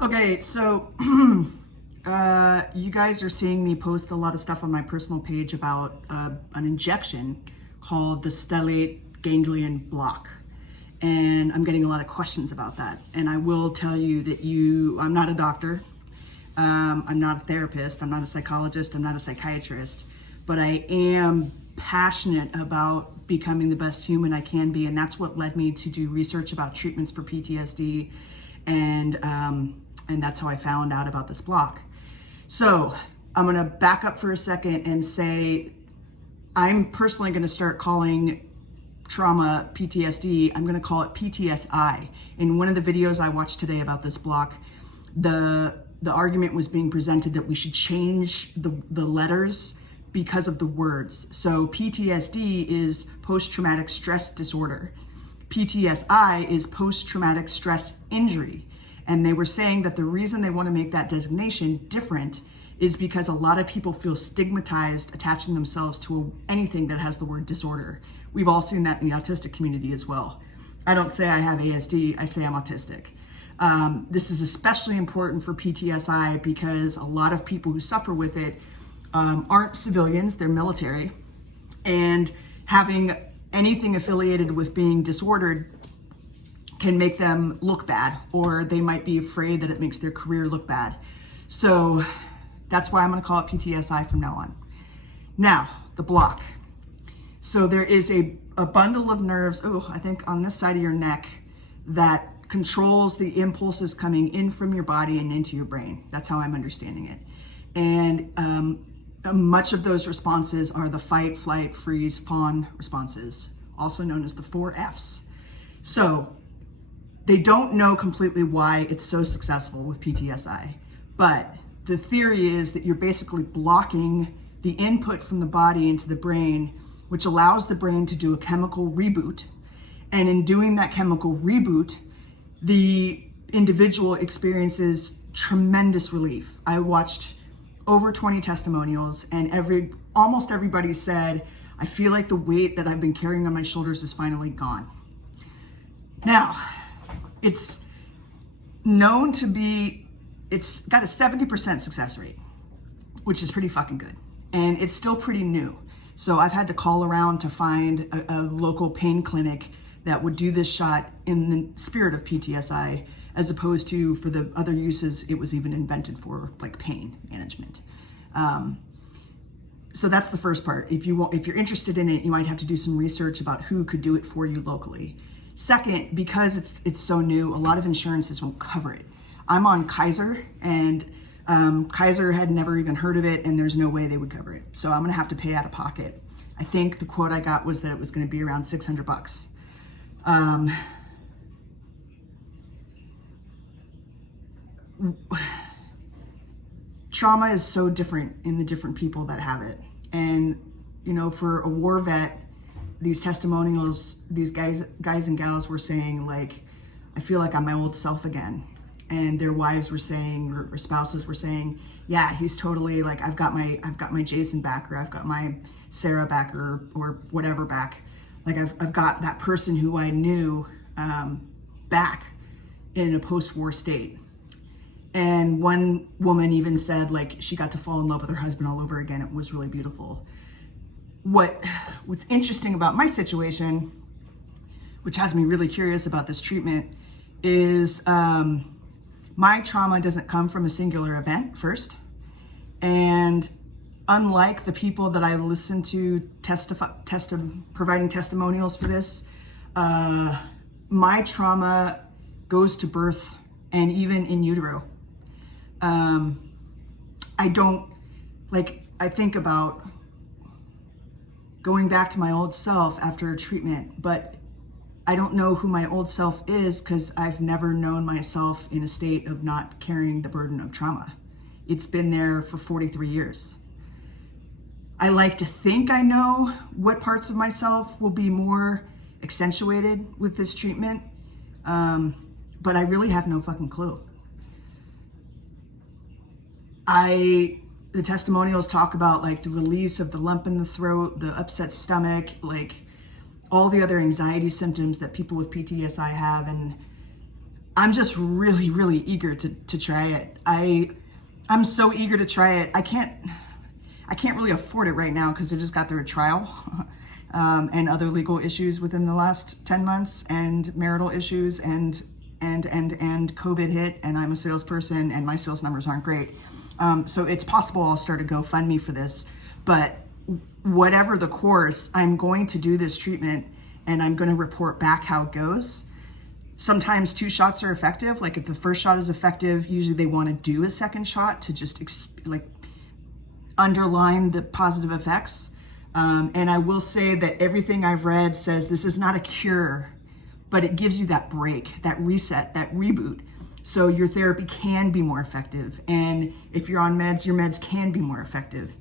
Okay, so you guys are seeing me post a lot of stuff on my personal page about an injection called the Stellate Ganglion Block. And I'm getting a lot of questions about that. And I will tell you that I'm not a doctor, I'm not a therapist, I'm not a psychologist, I'm not a psychiatrist, but I am passionate about becoming the best human I can be. And that's what led me to do research about treatments for PTSD. And that's how I found out about this block. So I'm gonna back up for a second and say, I'm personally gonna start calling trauma PTSD, I'm gonna call it PTSI. In one of the videos I watched today about this block, the argument was being presented that we should change the letters because of the words. So PTSD is post-traumatic stress disorder. PTSI is post-traumatic stress injury. And they were saying that the reason they want to make that designation different is because a lot of people feel stigmatized attaching themselves to anything that has the word disorder. We've all seen that in the autistic community as well. I don't say I have ASD, I say I'm autistic. This is especially important for PTSI because a lot of people who suffer with it aren't civilians, they're military. And having anything affiliated with being disordered can make them look bad, or they might be afraid that it makes their career look bad. So that's why I'm gonna call it PTSI from now on. Now, the block. So there is a bundle of nerves, I think on this side of your neck, that controls the impulses coming in from your body and into your brain. That's how I'm understanding it. And much of those responses are the fight, flight, freeze, fawn responses, also known as the 4 Fs. So they don't know completely why it's so successful with PTSI, but the theory is that you're basically blocking the input from the body into the brain, which allows the brain to do a chemical reboot. And in doing that chemical reboot, the individual experiences tremendous relief. I watched over 20 testimonials, and almost everybody said, I feel like the weight that I've been carrying on my shoulders is finally gone. Now, it's known to be, it's got a 70% success rate, which is pretty fucking good. And it's still pretty new. So I've had to call around to find a local pain clinic that would do this shot in the spirit of PTSI, as opposed to for the other uses it was even invented for, like pain management. So that's the first part. If you're interested in it, you might have to do some research about who could do it for you locally. Second, because it's so new, a lot of insurances won't cover it. I'm on Kaiser, and Kaiser had never even heard of it, and there's no way they would cover it. So I'm gonna have to pay out of pocket. I think the quote I got was that it was gonna be around $600. Trauma is so different in the different people that have it. And, you know, for a war vet, these testimonials, these guys and gals were saying, like, I feel like I'm my old self again. And their wives were saying, or spouses were saying, yeah, he's totally like, I've got my Jason back, or I've got my Sarah back, or whatever back. Like I've got that person who I knew back in a post-war state. And one woman even said, like, she got to fall in love with her husband all over again. It was really beautiful. What's interesting about my situation, which has me really curious about this treatment, is my trauma doesn't come from a singular event first. And unlike the people that I listened to providing testimonials for this, my trauma goes to birth and even in utero. I think about going back to my old self after a treatment, but I don't know who my old self is because I've never known myself in a state of not carrying the burden of trauma. It's been there for 43 years. I like to think I know what parts of myself will be more accentuated with this treatment, but I really have no fucking clue. The testimonials talk about like the release of the lump in the throat, the upset stomach, like all the other anxiety symptoms that people with PTSI have. And I'm just really, really eager to try it. I'm so eager to try it. I can't really afford it right now because I just got through a trial and other legal issues within the last 10 months and marital issues and COVID hit, and I'm a salesperson and my sales numbers aren't great. So it's possible I'll start a GoFundMe for this, but whatever the course, I'm going to do this treatment and I'm going to report back how it goes. Sometimes 2 shots are effective. Like if the first shot is effective, usually they want to do a second shot to just underline the positive effects. And I will say that everything I've read says this is not a cure, but it gives you that break, that reset, that reboot. So your therapy can be more effective. And if you're on meds, your meds can be more effective.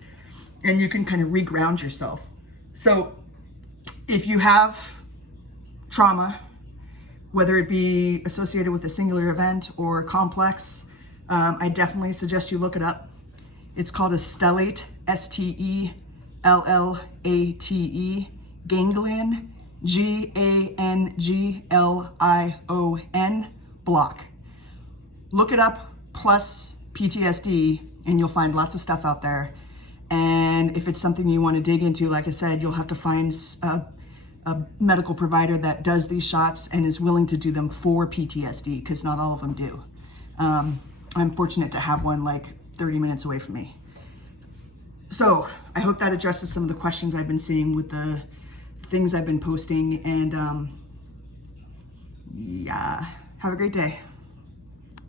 And you can kind of reground yourself. So if you have trauma, whether it be associated with a singular event or complex, I definitely suggest you look it up. It's called a stellate, Stellate, ganglion, ganglion block. Look it up, plus PTSD, and you'll find lots of stuff out there. And if it's something you want to dig into, like I said, you'll have to find a medical provider that does these shots and is willing to do them for PTSD, because not all of them do. I'm fortunate to have one like 30 minutes away from me. So I hope that addresses some of the questions I've been seeing with the things I've been posting. And yeah, have a great day.